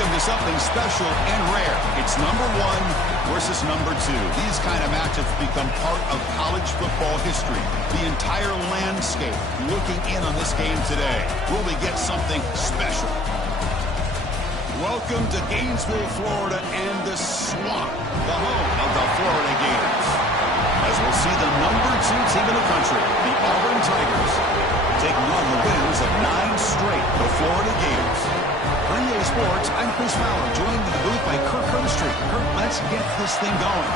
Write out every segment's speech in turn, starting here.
Welcome to something special and rare. It's number 1 versus number 2. These kind of matchups become part of college football history. The entire landscape looking in on this game today. Will we get something special? Welcome to Gainesville, Florida, and the swamp, the home of the Florida Gators. As we'll see the number 2 team in the country, the Auburn Tigers, taking on the winners of 9 straight, the Florida Gators. For EA Sports, I'm Chris Fowler, joined in the booth by Kirk Herbstreit. Kirk, let's get this thing going.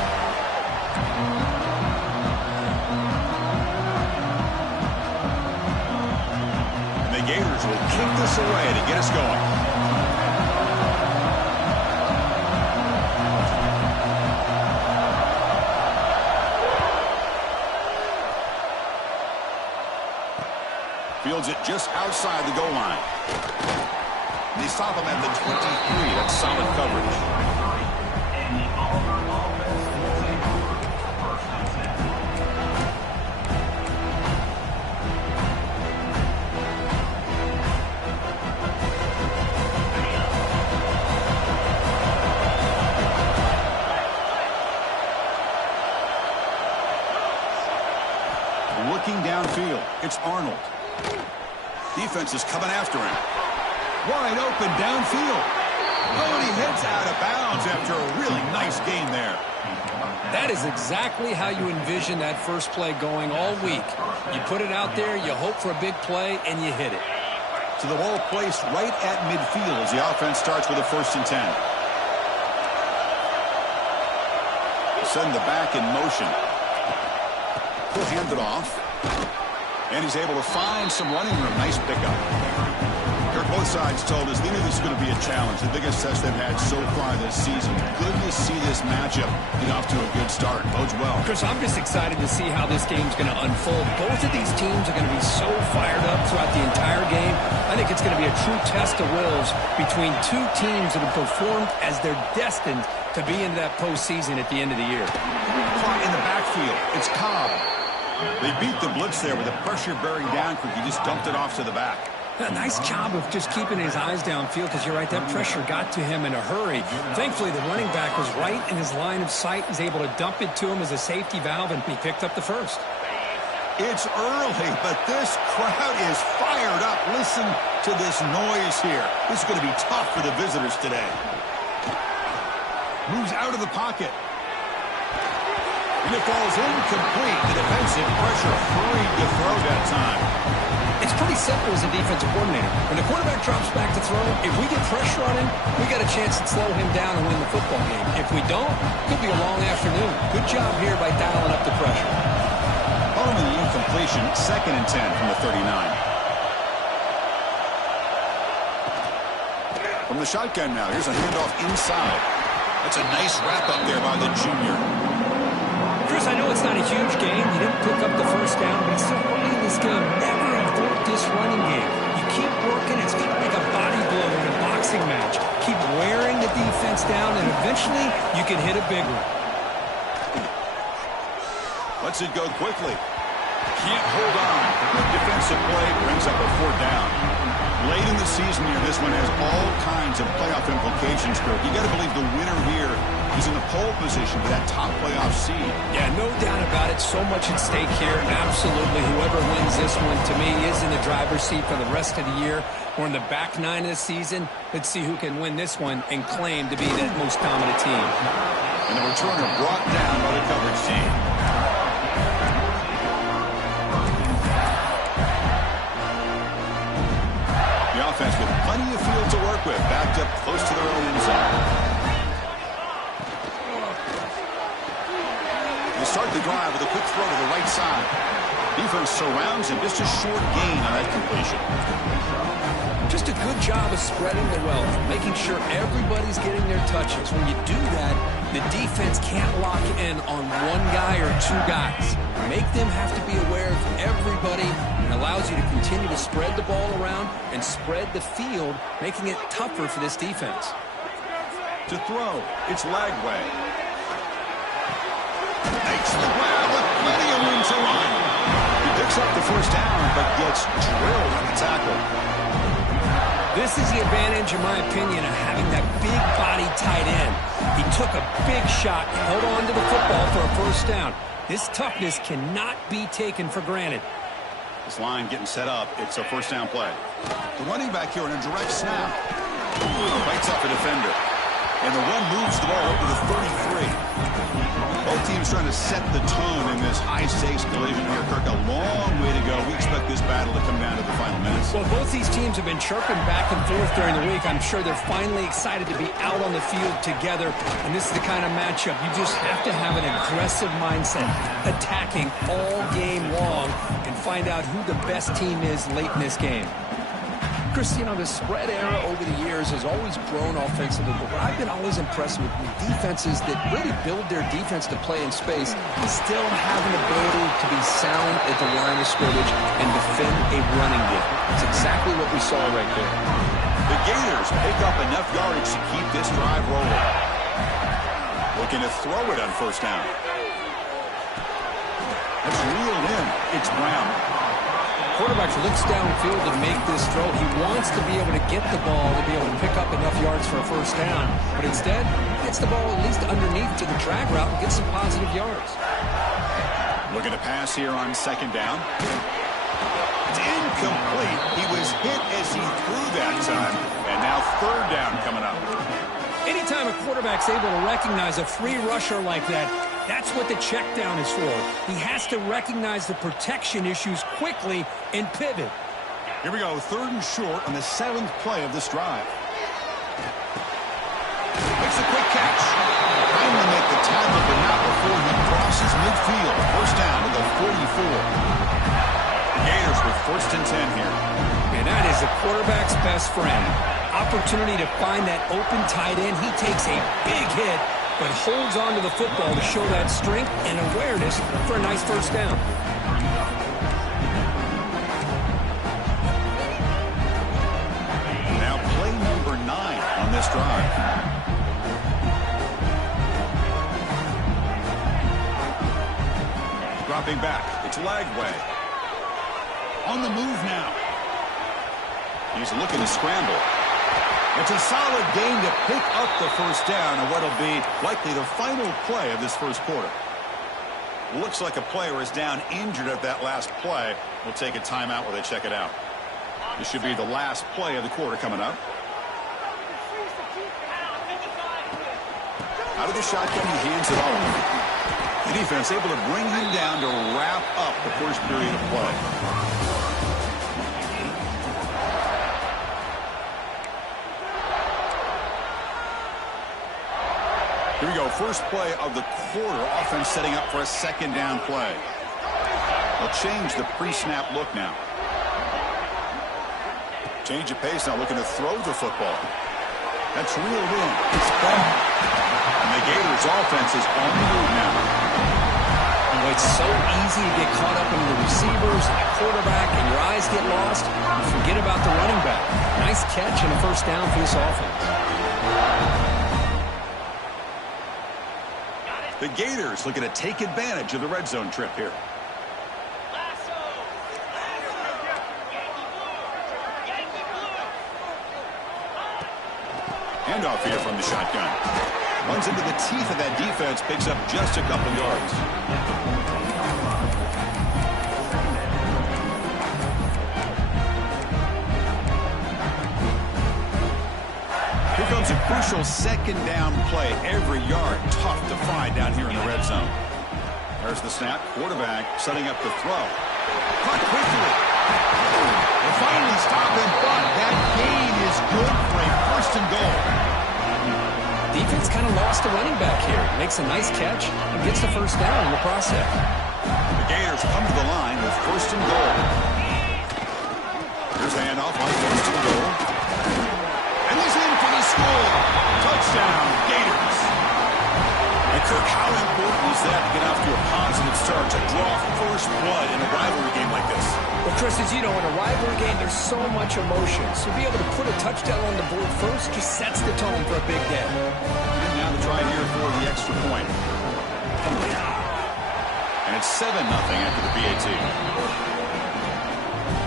The Gators will kick this away to get us going. Fields it just outside the goal line. They stop him at the 23. That's solid coverage. Looking downfield, it's Arnold. Defense is coming after him. Wide open downfield. Oh, and he heads out of bounds after a really nice game there. That is exactly how you envision that first play going all week. You put it out there, you hope for a big play, and you hit it. So the ball placed right at midfield as the offense starts with a 1st and 10. Send the back in motion. He'll hand it off. And he's able to find some running room. Nice pickup. Kirk, both sides told us they knew this was going to be a challenge. The biggest test they've had so far this season. Good to see this matchup get off to a good start. Bodes well. Chris, I'm just excited to see how this game's going to unfold. Both of these teams are going to be so fired up throughout the entire game. I think it's going to be a true test of wills between two teams that have performed as they're destined to be into that postseason at the end of the year. Caught in the backfield. It's Cobb. They beat the blitz there with the pressure bearing down. He just dumped it off to the back. A nice job of just keeping his eyes downfield because you're right, that pressure got to him in a hurry. Thankfully, the running back was right in his line of sight. He's able to dump it to him as a safety valve, and he picked up the first. It's early, but this crowd is fired up. Listen to this noise here. This is going to be tough for the visitors today. Moves out of the pocket. And it falls incomplete. The defensive pressure hurried to throw that time. It's pretty simple as a defensive coordinator. When the quarterback drops back to throw, if we get pressure on him, we got a chance to slow him down and win the football game. If we don't, it could be a long afternoon. Good job here by dialing up the pressure. Following the incompletion, 2nd and 10 from the 39. From the shotgun now, here's a handoff inside. That's a nice wrap up there by the junior. Chris, I know it's not a huge game. He didn't pick up the first down, but he's still early in this game. Never avoid this running game. You keep working. It's kind of like a body blow in a boxing match. Keep wearing the defense down, and eventually you can hit a big one. Lets it go quickly. Can't hold on. A good defensive play brings up a 4th down. Late in the season here, this one has all kinds of playoff implications, Kirk. You got to believe the winner here is in the pole position for that top playoff seed. Yeah, no doubt about it. So much at stake here. Absolutely. Whoever wins this one, to me, is in the driver's seat for the rest of the year. We're in the back 9 of the season. Let's see who can win this one and claim to be that most dominant team. And the returner brought down by the coverage team. The offense with plenty of field to work with, backed up close to their own end zone. They start the drive with a quick throw to the right side. Defense surrounds him, just a short gain on that completion. Just a good job of spreading the wealth, making sure everybody's getting their touches. When you do that, the defense can't lock in on one guy or 2 guys. Make them have to be aware of everybody, and allows you to continue to spread the ball around and spread the field, making it tougher for this defense. To throw, it's Lagway. Makes the grab with plenty of room to run. He picks up the first down, but gets drilled on the tackle. This is the advantage, in my opinion, of having that big body tight end. He took a big shot, held on to the football for a first down. This toughness cannot be taken for granted. This line getting set up. It's a first down play. The running back here in a direct snap. Bites up a defender. And the run moves the ball up to the 33. Both teams trying to set the tone in this high-stakes collision here. Kirk, a long way to go. We expect this battle to come down to the final minutes. Well, both these teams have been chirping back and forth during the week. I'm sure they're finally excited to be out on the field together. And this is the kind of matchup you just have to have an aggressive mindset, attacking all game long, and find out who the best team is late in this game. Chris, you know, the spread era over the years has always grown offensively, but what I've been always impressed with defenses that really build their defense to play in space still have an ability to be sound at the line of scrimmage and defend a running game. It's exactly what we saw right there. The Gators pick up enough yardage to keep this drive rolling. Looking to throw it on first down. That's reeled in. It's Brown. Quarterback looks downfield to make this throw. He wants to be able to get the ball to be able to pick up enough yards for a first down. But instead, he gets the ball at least underneath to the drag route and gets some positive yards. Looking to pass here on second down. It's incomplete. He was hit as he threw that time. And now third down coming up. Anytime a quarterback's able to recognize a free rusher like that, that's what the check down is for. He has to recognize the protection issues quickly and pivot. Here we go, third and short on the 7th play of this drive. Makes a quick catch. Trying to make the tackle, but not before he crosses midfield. First down to the 44. Gators with first and 10 here. And that is the quarterback's best friend. Opportunity to find that open tight end. He takes a big hit, but holds on to the football to show that strength and awareness for a nice first down. Now play number 9 on this drive. Dropping back. It's Lagway. On the move now. He's looking to scramble. It's a solid gain to pick up the first down and what'll be likely the final play of this first quarter. Looks like a player is down injured at that last play. We'll take a timeout while they check it out. This should be the last play of the quarter coming up. Out of the shotgun, he hands it off. The defense able to bring him down to wrap up the first period of play. Here we go, first play of the quarter. Offense setting up for a second down play. They'll change the pre-snap look now. Change of pace now, looking to throw the football. That's reeled in. It's back. And the Gators offense is on the move now. Oh, it's so easy to get caught up in the receivers and the quarterback, and your eyes get lost. You forget about the running back. Nice catch and a first down for this offense. The Gators looking to take advantage of the red zone trip here. Handoff here from the shotgun. Runs into the teeth of that defense, picks up just a couple yards. Here comes a crucial second down play. Every yard tough to find down here in the red zone. There's the snap. Quarterback setting up the throw. Caught quickly. They finally stop him, but that gain is good for a first and goal. Defense kind of lost the running back here. Makes a nice catch and gets the first down in the process. The Gators come to the line with first and goal. Here's a handoff on first and goal. And he's in for the score. Touchdown, Gators. And Kirk, how important is that to get off to a positive start, to draw first blood in a rivalry game like this? Well, Chris, as you know, in a rivalry game, there's so much emotion. So to be able to put a touchdown on the board first just sets the tone for a big day. And now the try here for the extra point. And it's 7-0 after the PAT.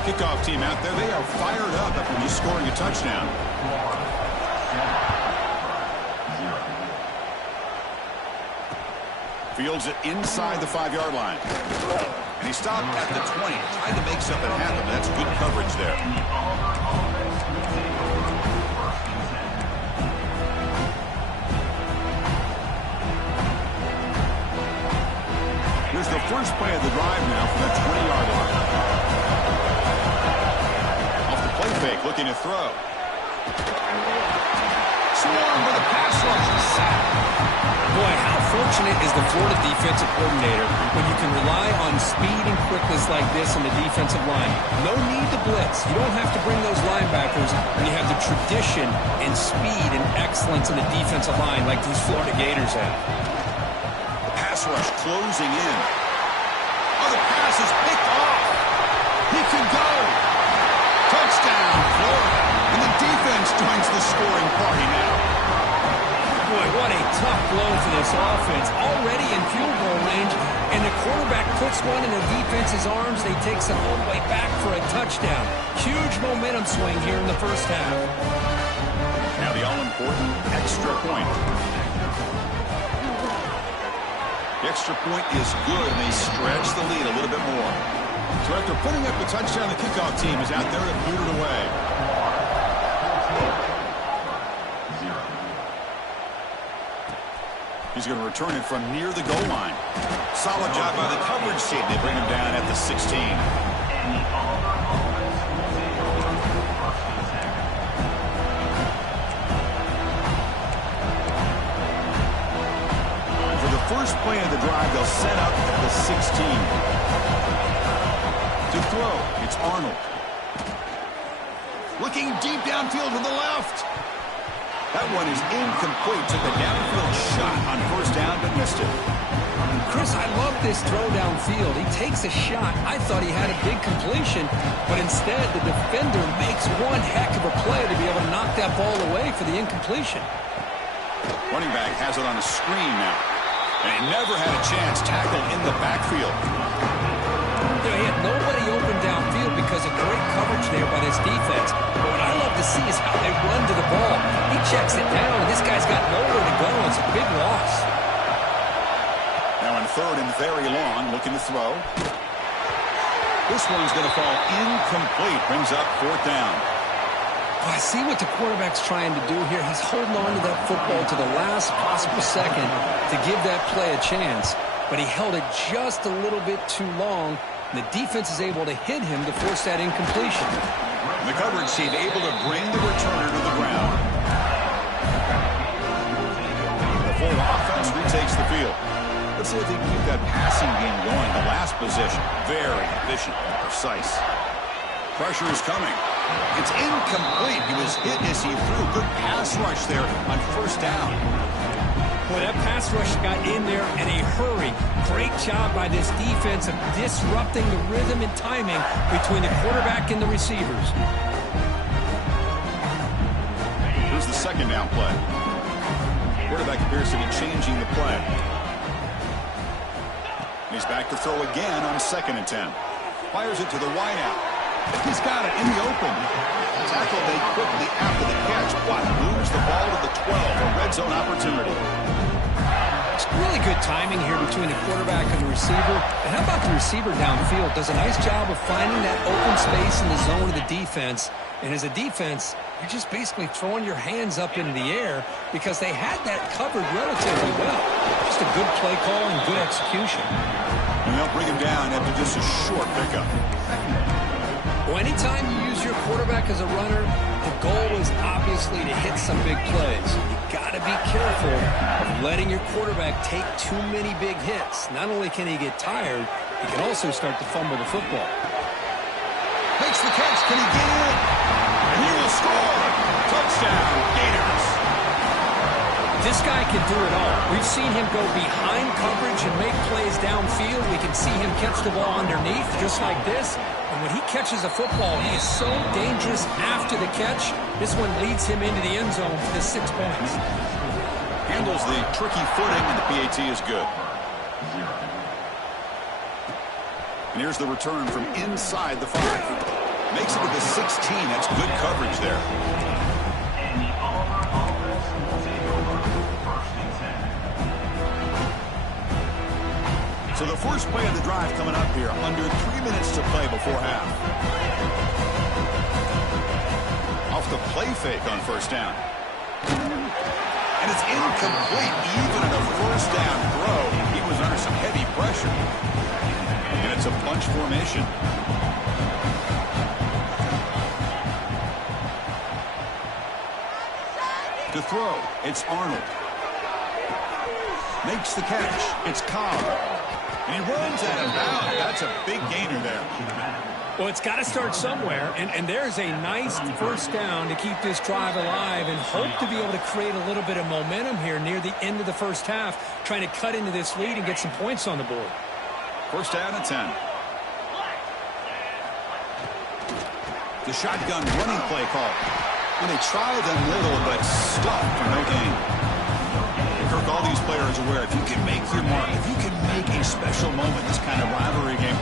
kickoff team out there, they are fired up after just scoring a touchdown. Fields it inside the 5-yard line. And he stopped at the 20, trying to make something happen. That's good coverage there. Here's the first play of the drive now from the 20-yard line. Off the play fake, looking to throw. Swarm with a pass rush. Boy, how fortunate is the Florida defensive coordinator when you can rely on speed and quickness like this in the defensive line. No need to blitz. You don't have to bring those linebackers when you have the tradition and speed and excellence in the defensive line like these Florida Gators have. The pass rush closing in. Oh, the pass is picked off. He can go. Touchdown, Florida. And the defense joins the scoring party now. Boy, what a tough blow for this offense. Already in field goal range, and the quarterback puts one in the defense's arms. They takes it all the way back for a touchdown. Huge momentum swing here in the first half. Now the all-important extra point. The extra point is good, and they stretch the lead a little bit more. So after putting up the touchdown, the kickoff team is out there to boot it away. He's going to return it from near the goal line. Solid job by the coverage team. They bring him down at the 16. For the first play of the drive, they'll set up at the 16. To throw, it's Arnold. Looking deep downfield to the left. That one is incomplete. Took a downfield shot on first down, but missed it. Chris, I love this throw downfield. He takes a shot. I thought he had a big completion, but instead the defender makes one heck of a play to be able to knock that ball away for the incompletion. Running back has it on a screen now. And he never had a chance tackled in the backfield. You know, he had nobody open downfield because of great coverage there by this defense. But what I love to see is how they run to the ball. He checks it down, and this guy's got nowhere to go. It's a big loss. Now on third and very long, looking to throw. This one's going to fall incomplete. Brings up fourth down. Well, I see what the quarterback's trying to do here. He's holding on to that football to the last possible second to give that play a chance. But he held it just a little bit too long. The defense is able to hit him to force that incompletion. The coverage team able to bring the returner to the ground. The full offense retakes the field. Let's see if they can keep that passing game going. The last possession, very efficient and precise. Pressure is coming. It's incomplete. He was hit as he threw. Good pass rush there on first down. Boy, that pass rush got in there in a hurry. Great job by this defense of disrupting the rhythm and timing between the quarterback and the receivers. Here's the second down play. Quarterback appears to be changing the play. He's back to throw again on 2nd and 10. Fires it to the wideout. He's got it in the open. Tackle made quickly after the catch, but moves the ball to the 12. A red zone opportunity. It's really good timing here between the quarterback and the receiver. And how about the receiver downfield? Does a nice job of finding that open space in the zone of the defense. And as a defense, you're just basically throwing your hands up into the air because they had that covered relatively well. Just a good play call and good execution. And they'll bring him down after just a short pickup. Well, anytime you use your quarterback as a runner, the goal is obviously to hit some big plays. You got to be careful of letting your quarterback take too many big hits. Not only can he get tired, he can also start to fumble the football. Makes the catch. Can he get in? And he will score. Touchdown, Gators. This guy can do it all. We've seen him go behind coverage and make plays downfield. We can see him catch the ball underneath just like this. And when he catches a football, he is so dangerous after the catch. This one leads him into the end zone for the 6 points. Handles the tricky footing, and the PAT is good. And here's the return from inside the 5. Makes it to the 16. That's good coverage there. So the first play of the drive coming up here. Under 3 minutes to play before half. Off the play fake on first down. And it's incomplete. Even in a first down throw, he was under some heavy pressure. And it's a bunch formation. To throw, it's Arnold. Makes the catch. It's Cobb. And he runs out of bounds. That's a big gainer there. Well, it's got to start somewhere, and there's a nice first down to keep this drive alive and hope to be able to create a little bit of momentum here near the end of the first half, trying to cut into this lead and get some points on the board. First down and 10. The shotgun running play call. And they tried them little, but stopped for no gain. And Kirk, all these players are aware, if you can make your mark, if you can make a special moment, this kind of rivalry game,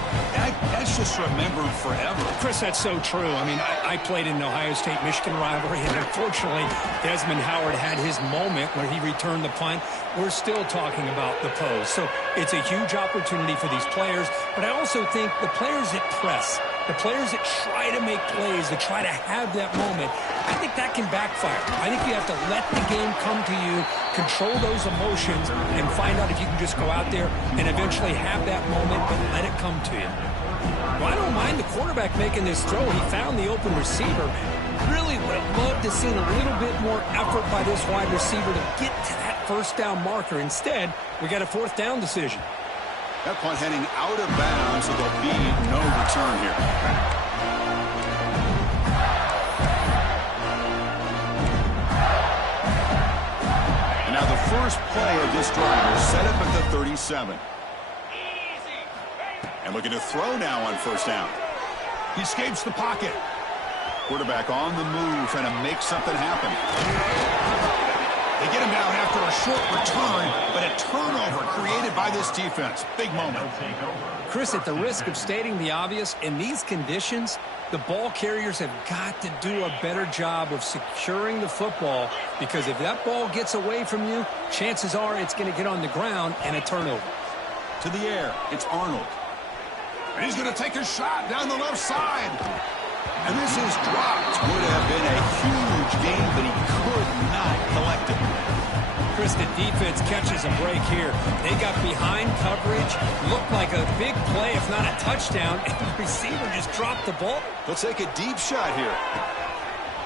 that's just remembered forever. Chris, that's so true. I mean, I played in an Ohio State-Michigan rivalry, and unfortunately, Desmond Howard had his moment where he returned the punt. We're still talking about the pose. So it's a huge opportunity for these players, but I also think the players that press, the players that try to make plays, that try to have that moment, I think that can backfire. I think you have to let the game come to you, control those emotions, and find out if you can just go out there and eventually have that moment, but let it come to you. Well, I don't mind the quarterback making this throw. He found the open receiver. Really would have loved to see a little bit more effort by this wide receiver to get to that first down marker. Instead, we got a fourth down decision. That punt heading out of bounds, so there'll be no return here. And now the first play of this drive is set up at the 37. And looking to throw now on first down. He escapes the pocket. Quarterback on the move, trying to make something happen. They get him down after a short return, but a turnover created by this defense. Big moment. Chris, at the risk of stating the obvious, in these conditions, the ball carriers have got to do a better job of securing the football, because if that ball gets away from you, chances are it's going to get on the ground and a turnover. To the air, it's Arnold. And he's going to take a shot down the left side. And this is dropped. Would have been a huge game, but he could not collect it. Chris, the defense catches a break here. They got behind coverage, looked like a big play, if not a touchdown, and the receiver just dropped the ball. Let's take a deep shot here.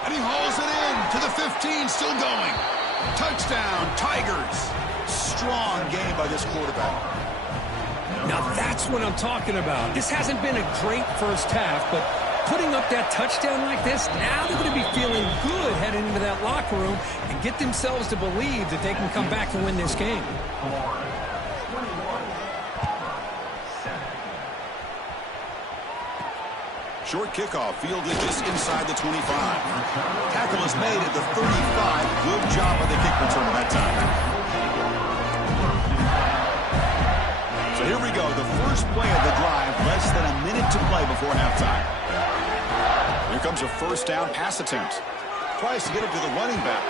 And he hauls it in to the 15, still going. Touchdown, Tigers. Strong game by this quarterback. Now that's what I'm talking about. This hasn't been a great first half, but putting up that touchdown like this, now they're going to be feeling good heading into that locker room and get themselves to believe that they can come back and win this game. Short kickoff fielded just inside the 25. Tackle is made at the 35. Good job by the kick returner that time. So here we go, the first play of the drive, less than a minute to play before halftime. Here comes a first down pass attempt. Tries to get it to the running back.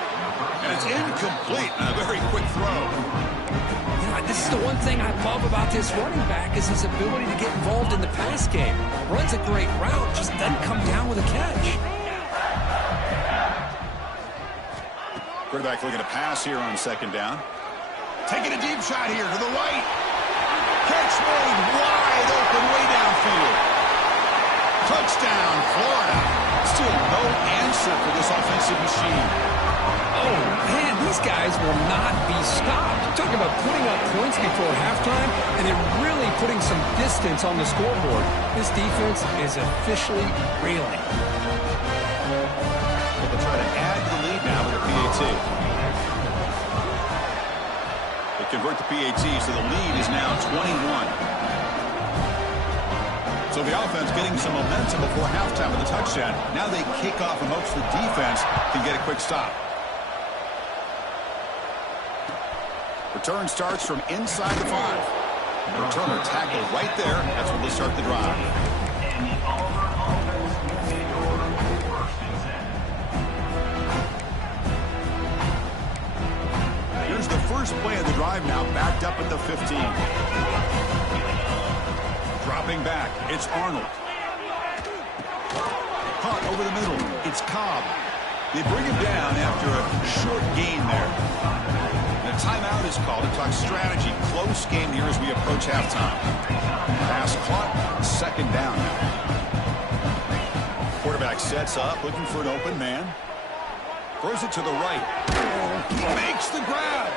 And it's incomplete. A very quick throw. You know, this is the one thing I love about this running back is his ability to get involved in the pass game. Runs a great route, just doesn't come down with a catch. Quarterback looking to pass here on second down. Taking a deep shot here to the right. Catch made wide open way downfield. Touchdown, Florida. Still no answer for this offensive machine. Oh, man, these guys will not be stopped. Talking about putting up points before halftime, and they're really putting some distance on the scoreboard. This defense is officially reeling. They'll try to add to the lead now with a PAT. They convert the PAT, so the lead is now 21. So the offense getting some momentum before halftime with a touchdown. Now they kick off and hopes the defense can get a quick stop. Return starts from inside the 5. Returner tackled right there. That's when they start the drive. first play of the drive now, backed up at the 15. Dropping back, it's Arnold. Caught over the middle, it's Cobb. They bring him down after a short gain there. And a timeout is called to talk strategy. Close game here as we approach halftime. Pass caught, second down now. Quarterback sets up, looking for an open man. Throws it to the right. He makes the grab.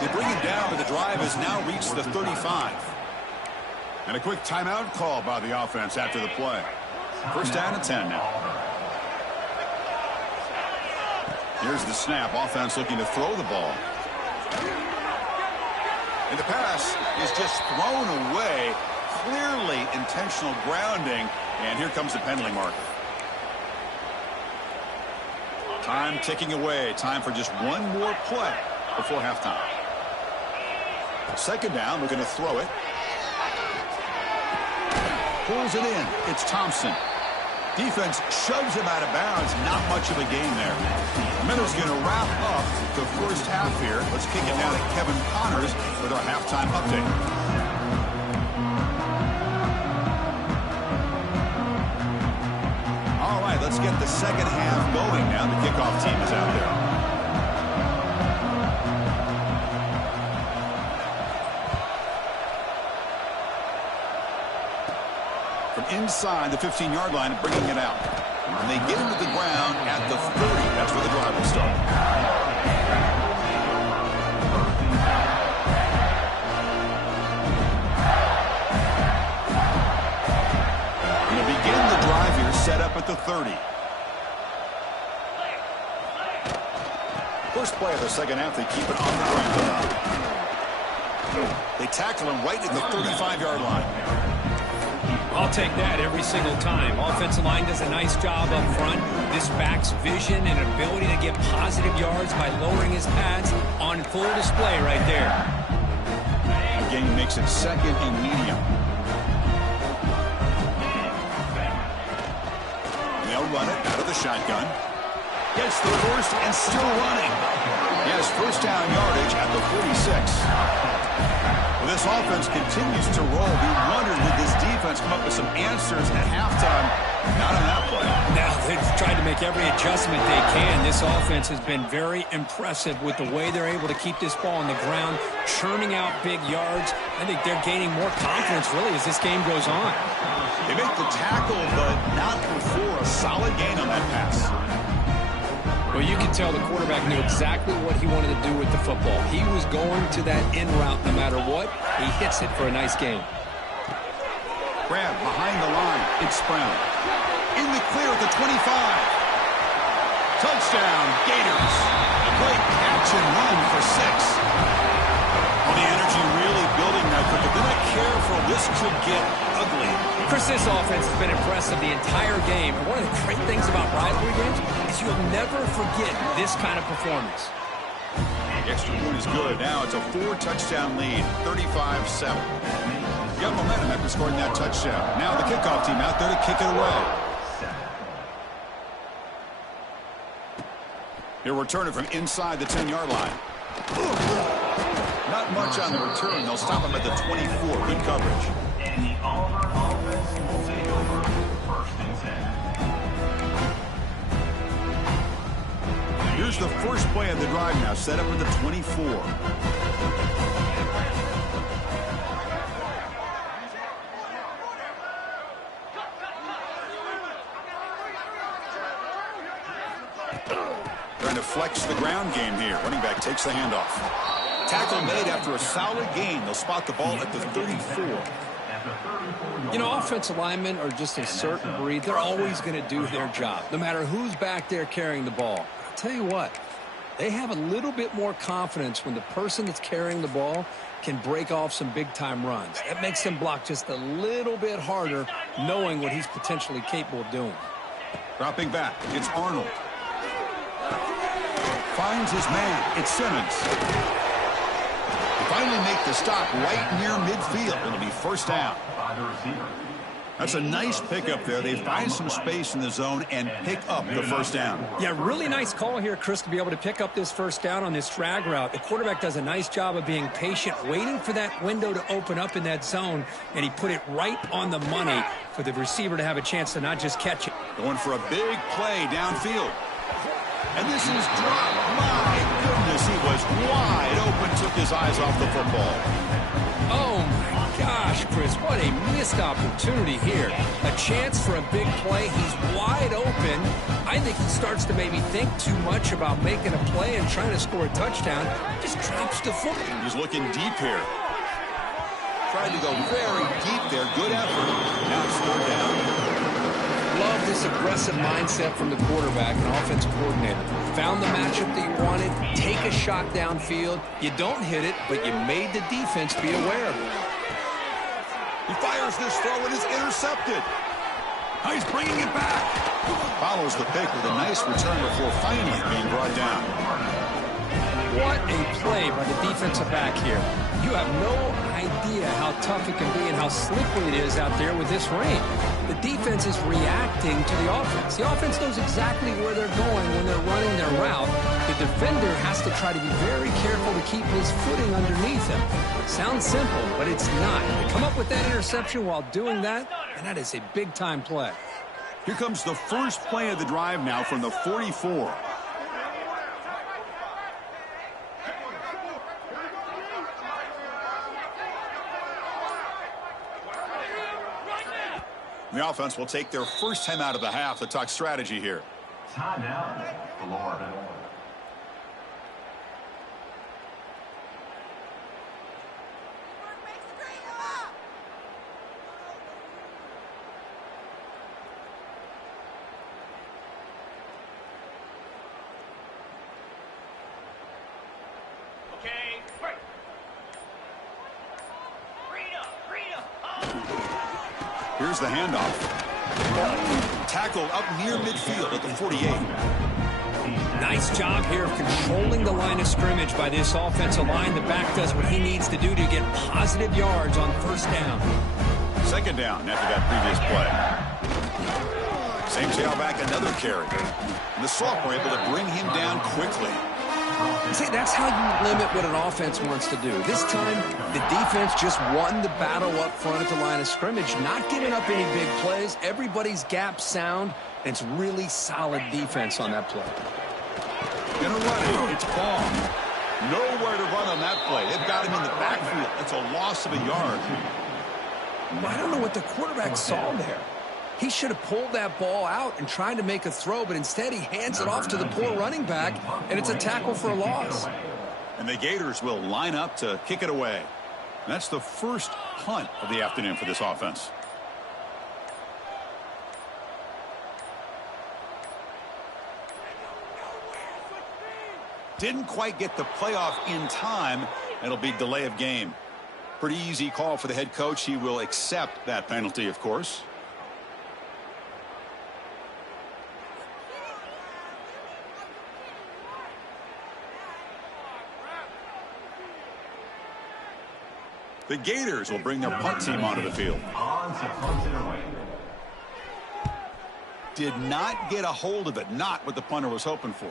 They bring him down, but the drive has now reached the 35. And a quick timeout call by the offense after the play. First down and 10 now. Here's the snap. Offense looking to throw the ball. And the pass is just thrown away. Clearly intentional grounding. And here comes the penalty marker. Time ticking away. Time for just one more play before halftime. Second down. We're going to throw it. Pulls it in. It's Thompson. Defense shoves him out of bounds. Not much of a gain there. Miller's going to wrap up the first half here. Let's kick it down to Kevin Connors with our halftime update. All right, let's get the second half going now. The kickoff team is out there. Inside the 15-yard line, bringing it out. And they get him to the ground at the 30. That's where the drive will start. And to begin the drive here, set up at the 30. First play of the second half, they keep it on the ground. They tackle him right at the 35-yard line. I'll take that every single time. Offensive line does a nice job up front. This back's vision and ability to get positive yards by lowering his pads on full display right there. The game makes it second and medium. They'll run it out of the shotgun. Gets the first and still running. He has first down yardage at the 46. Well, this offense continues to roll. We wondered, would this defense come up with some answers at halftime? Not on that play. Now they've tried to make every adjustment they can. This offense has been very impressive with the way they're able to keep this ball on the ground, churning out big yards. I think they're gaining more confidence, really, as this game goes on. They make the tackle, but not before a solid gain on that pass. Well, you can tell the quarterback knew exactly what he wanted to do with the football. He was going to that in route no matter what. He hits it for a nice game. Grab behind the line. It's Brown. In the clear at the 25. Touchdown, Gators. A great catch and run for 6. Well, the energy really building now, but they're not careful. This could get ugly. Chris, this offense has been impressive the entire game. And one of the great things about rivalry games is you'll never forget this kind of performance. The extra point is good. Now it's a 4-touchdown lead, 35-7. You got momentum after scoring that touchdown. Now the kickoff team out there to kick it away. He'll return it from inside the 10-yard line. Not much on the return. They'll stop him at the 24. Good coverage. And the Auburn offense will take over first and 10. Here's the first play of the drive now, set up at the 24. Trying to flex the ground game here. Running back takes the handoff. Tackle made after a solid gain. They'll spot the ball at the 34. You know, offensive linemen are just a certain breed. They're always going to do their job, no matter who's back there carrying the ball. I'll tell you what, they have a little bit more confidence when the person that's carrying the ball can break off some big-time runs. That makes them block just a little bit harder, knowing what he's potentially capable of doing. Dropping back, it's Arnold. Finds his man, it's Simmons. Finally make the stop right near midfield. It'll be first down. That's a nice pickup there. They find some space in the zone and pick up the first down. Yeah, really nice call here, Chris, to be able to pick up this first down on this drag route. The quarterback does a nice job of being patient, waiting for that window to open up in that zone, and he put it right on the money for the receiver to have a chance to not just catch it. Going for a big play downfield. And this is dropped. My goodness, he was wide open, took his eyes off the football. Oh, my gosh, Chris, what a missed opportunity here. A chance for a big play. He's wide open. I think he starts to maybe think too much about making a play and trying to score a touchdown. Just drops the football. He's looking deep here. Tried to go very deep there. Good effort. Now it's third down. Love this aggressive mindset from the quarterback and offensive coordinator. Found the matchup that you wanted, take a shot downfield. You don't hit it, but you made the defense be aware of it. He fires this throw and is intercepted. Now he's bringing it back. Follows the pick with a nice return before finally being brought down. What a play by the defensive back here. You have no idea how tough it can be and how slippery it is out there with this rain. The defense is reacting to the offense. The offense knows exactly where they're going when they're running their route. The defender has to try to be very careful to keep his footing underneath him. Sounds simple, but it's not. They come up with that interception while doing that, and that is a big-time play. Here comes the first play of the drive now from the 44. The offense will take their first time out of the half to talk strategy here. Time down, Florida. Here's the handoff. Tackled up near midfield at the 48. Nice job here of controlling the line of scrimmage by this offensive line. The back does what he needs to do to get positive yards on first down. Second down after that previous play. Same tailback, another carry. And the sophomore able to bring him down quickly. See, that's how you limit what an offense wants to do. This time, the defense just won the battle up front at the line of scrimmage, not giving up any big plays. Everybody's gap sound, and it's really solid defense on that play. Gonna run it. It's Ball. Nowhere to run on that play. They've got him in the backfield. That's a loss of a yard. I don't know what the quarterback saw there. He should have pulled that ball out and tried to make a throw, but instead he hands it off to the poor running back, and it's a tackle for a loss. And the Gators will line up to kick it away. And that's the first punt of the afternoon for this offense. Didn't quite get the playoff in time. It'll be delay of game. Pretty easy call for the head coach. He will accept that penalty, of course. The Gators will bring their punt team onto the field. Did not get a hold of it. Not what the punter was hoping for.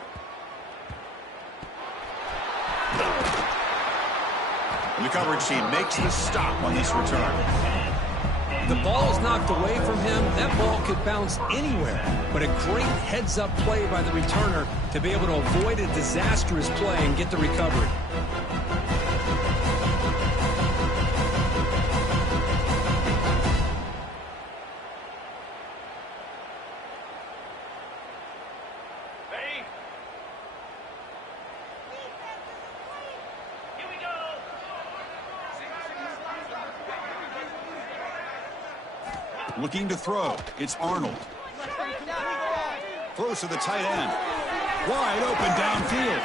And the coverage team makes the stop on this return. The ball is knocked away from him. That ball could bounce anywhere. But a great heads-up play by the returner to be able to avoid a disastrous play and get the recovery. Looking to throw. It's Arnold. Throws to the tight end. Wide open downfield.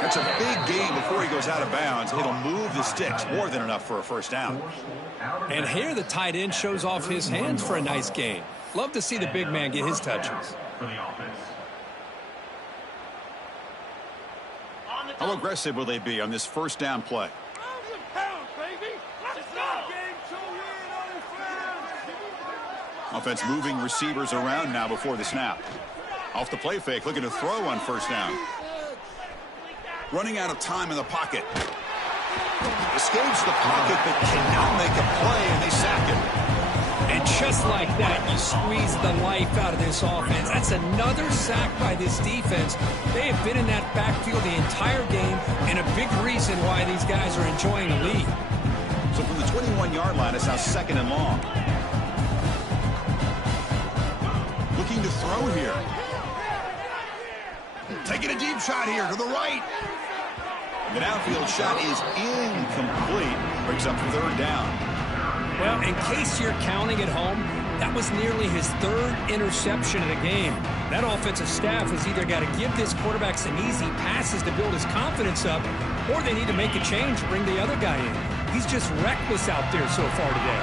That's a big gain before he goes out of bounds. It'll move the sticks. More than enough for a first down. And here the tight end shows off his hands for a nice gain. Love to see the big man get his touches. How aggressive will they be on this first down play? Offense moving receivers around now before the snap. Off the play fake, looking to throw on first down. Running out of time in the pocket. Escapes the pocket, but cannot make a play, and they sack him. And just like that, you squeeze the life out of this offense. That's another sack by this defense. They have been in that backfield the entire game, and a big reason why these guys are enjoying the lead. So from the 21-yard line, it's now 2nd and long. Looking to throw here. Taking a deep shot here to the right. The downfield shot is incomplete. Brings up 3rd down. Well, in case you're counting at home, that was nearly his 3rd interception of the game. That offensive staff has either got to give this quarterback some easy passes to build his confidence up, or they need to make a change, bring the other guy in. He's just reckless out there so far today.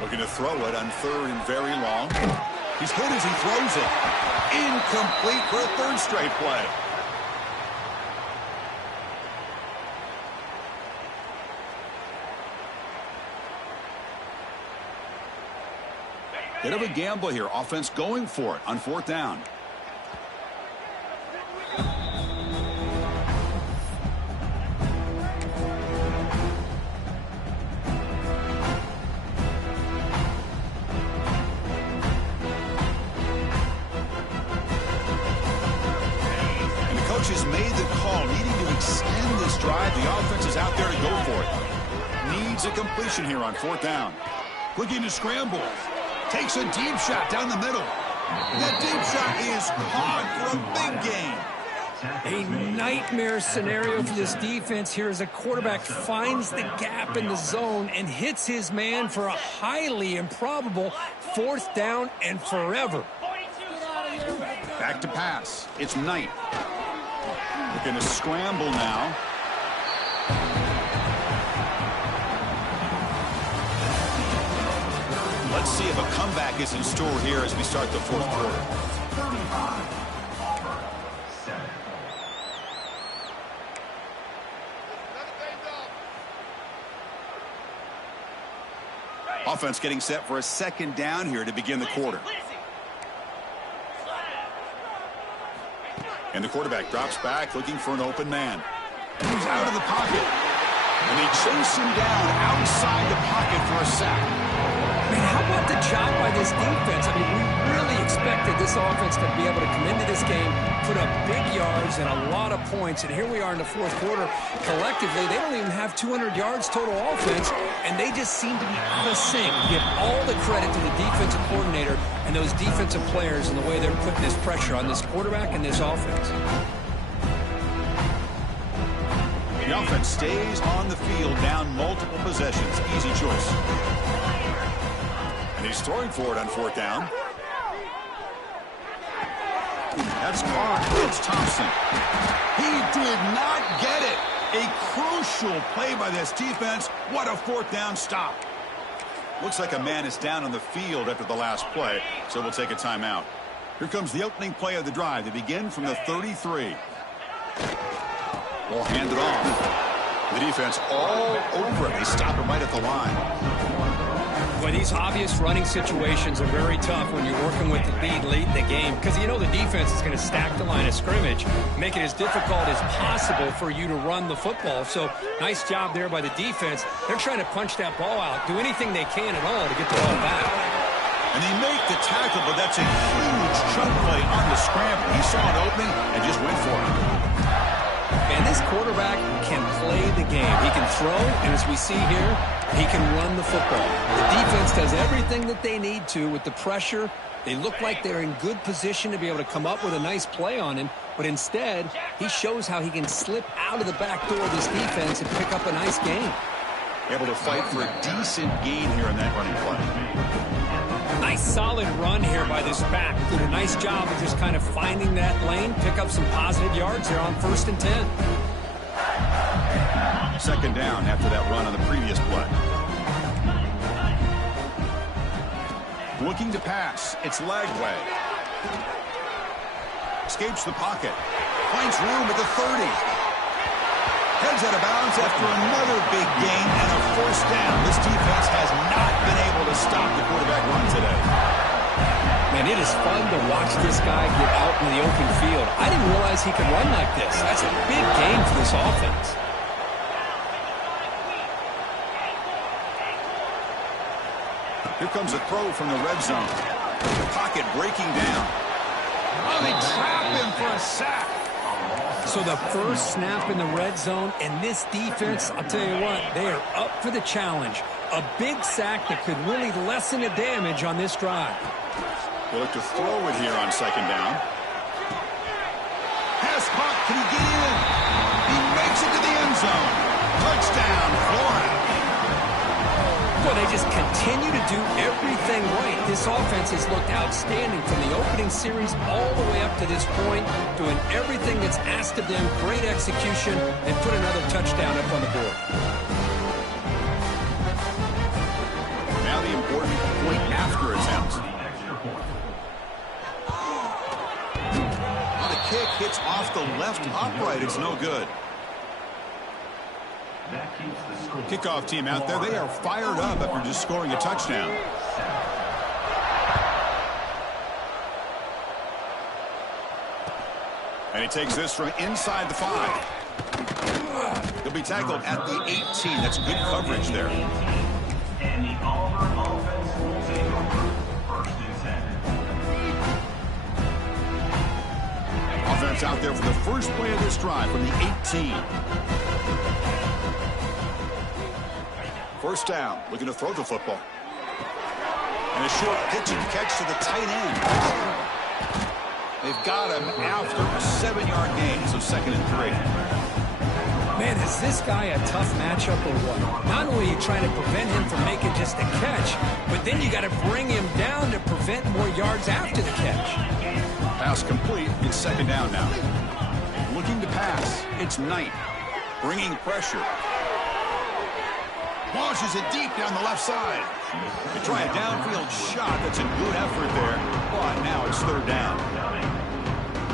Looking to throw it on 3rd and very long. He's hit as he throws it. Incomplete for a 3rd straight play. Bit of a gamble here. Offense going for it on 4th down. And the coach has made the call, needing to extend this drive. The offense is out there to go for it. Needs a completion here on 4th down. Looking to scramble. Takes a deep shot down the middle. That deep shot is caught for a big gain. A nightmare scenario for this defense here as a quarterback finds the gap in the zone and hits his man for a highly improbable 4th down and forever. Back to pass. It's Knight. Looking to scramble now. Let's see if a comeback is in store here as we start the 4th quarter. 35, Auburn, 7. Offense getting set for a 2nd down here to begin the quarter. And the quarterback drops back looking for an open man. He's out of the pocket. And they chase him down outside the pocket for a sack. Man, how about the job by this defense? I mean, we really expected this offense to be able to come into this game, put up big yards and a lot of points. And here we are in the 4th quarter. Collectively, they don't even have 200 yards total offense, and they just seem to be out of sync. Give all the credit to the defensive coordinator and those defensive players and the way they're putting this pressure on this quarterback and this offense. The offense stays on the field, down multiple possessions. Easy choice. And he's throwing for it on 4th down. That's caught. It's Thompson. He did not get it. A crucial play by this defense. What a 4th down stop. Looks like a man is down on the field after the last play, so we'll take a timeout. Here comes the opening play of the drive to begin from the 33. Ball handed off. The defense all over it. They stop him right at the line. Boy, these obvious running situations are very tough when you're working with the lead late in the game because you know the defense is going to stack the line of scrimmage, make it as difficult as possible for you to run the football. So nice job there by the defense. They're trying to punch that ball out, do anything they can at all to get the ball back. And they make the tackle, but that's a huge chunk play on the scramble. He saw an opening and just went for it. And this quarterback can play the game. He can throw, and as we see here, he can run the football. The defense does everything that they need to with the pressure. They look like they're in good position to be able to come up with a nice play on him, but instead, he shows how he can slip out of the back door of this defense and pick up a nice gain. Able to fight for a decent gain here in that running play. Nice solid run here by this back. Did a nice job of just kind of finding that lane, pick up some positive yards here on 1st and 10. 2nd down after that run on the previous play. Looking to pass. It's Lagway. Escapes the pocket. Finds room at the 30. Heads out of bounds after another big gain and a 1st down. This defense has not been able to stop the quarterback run to watch this guy get out in the open field. I didn't realize he could run like this. That's a big gain for this offense. Here comes a throw from the red zone. The pocket breaking down. Oh, they trap him for a sack. So the first snap in the red zone, and this defense, I'll tell you what, they are up for the challenge. A big sack that could really lessen the damage on this drive. They'll look to throw it here on second down. Pass caught. Can he get in? He makes it to the end zone. Touchdown, Florida. Well, they just continue to do everything right. This offense has looked outstanding from the opening series all the way up to this point, doing everything that's asked of them, great execution, and put another touchdown up on the board. Now the important point after attempt. The kick hits off the left upright. It's no good. Kickoff team out there, they are fired up after just scoring a touchdown. And he takes this from inside the 5. He'll be tackled at the 18. That's good coverage there. And the Auburn offense will take over 1st and 10. Offense out there for the first play of this drive from the 18. First down, looking to throw the football. And a short pitch and catch to the tight end. They've got him after a 7-yard gain, so 2nd and 3. Man, is this guy a tough matchup or what? Not only are you trying to prevent him from making just a catch, but then you got to bring him down to prevent more yards after the catch. Pass complete. It's 2nd down now. Looking to pass. It's Knight. Bringing pressure. Launches it deep down the left side. They try a downfield shot. That's a good effort there. But now it's 3rd down.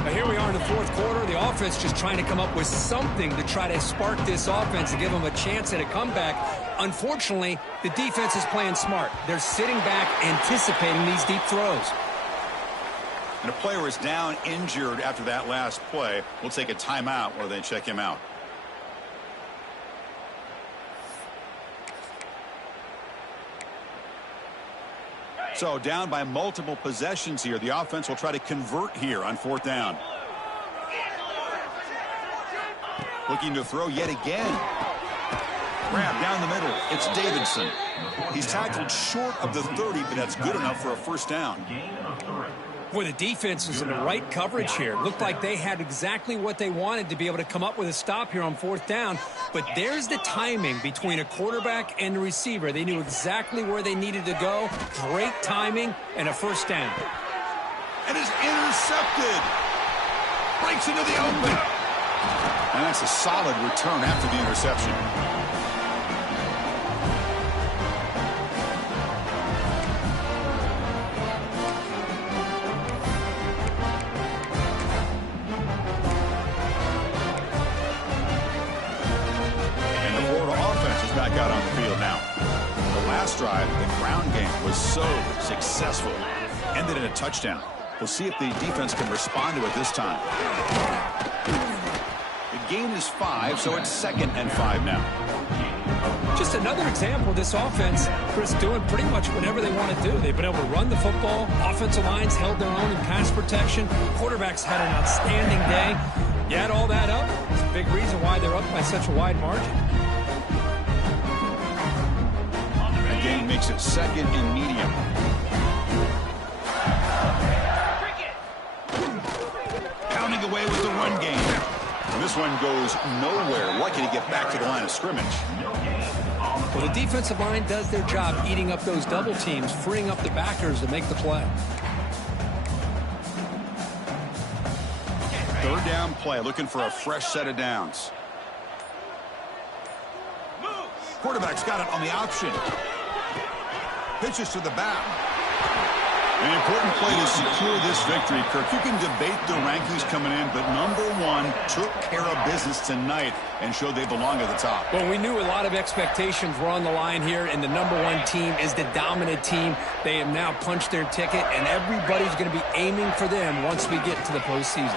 Now here we are in the 4th quarter. The offense just trying to come up with something to try to spark this offense and give them a chance at a comeback. Unfortunately, the defense is playing smart. They're sitting back, anticipating these deep throws. And a player is down injured after that last play. We'll take a timeout while they check him out. So down by multiple possessions here. The offense will try to convert here on 4th down. Looking to throw yet again. Grab down the middle. It's Davidson. He's tackled short of the 30, but that's good enough for a 1st down. Boy, the defense was in the right coverage here. Looked like they had exactly what they wanted to be able to come up with a stop here on 4th down. But there's the timing between a quarterback and the receiver. They knew exactly where they needed to go. Great timing and a 1st down. And is intercepted. Breaks into the open. And that's a solid return after the interception. Back out on the field now. The last drive, the ground game was so successful. Ended in a touchdown. We'll see if the defense can respond to it this time. The gain is 5, so it's 2nd and 5 now. Just another example of this offense, Chris, doing pretty much whatever they want to do. They've been able to run the football. Offensive lines held their own in pass protection. Quarterbacks had an outstanding day. You add all that up, it's a big reason why they're up by such a wide margin. Gain makes it 2nd and medium. Pounding away with the run game. And this one goes nowhere. Lucky to get back to the line of scrimmage. Well, the defensive line does their job eating up those double teams, freeing up the backers to make the play. 3rd down play, looking for a fresh set of downs. Quarterback's got it on the option. Pitches to the back. An important play to secure this victory, Kirk. You can debate the rankings coming in, but number one took care of business tonight and showed they belong at the top. Well, we knew a lot of expectations were on the line here, and the number one team is the dominant team. They have now punched their ticket, and everybody's going to be aiming for them once we get to the postseason.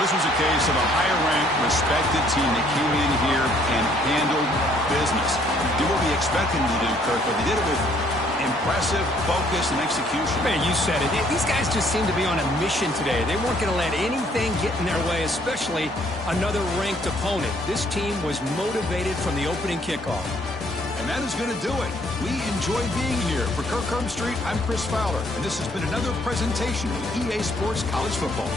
This was a case of a higher-ranked, respected team that came in here and handled business. Did what we expected them to do, Kirk, but they did it with impressive focus and execution. Man, you said it. These guys just seem to be on a mission today. They weren't going to let anything get in their way, especially another ranked opponent. This team was motivated from the opening kickoff. And that is going to do it. We enjoy being here. For Kirk Street, I'm Chris Fowler, and this has been another presentation of EA Sports College Football.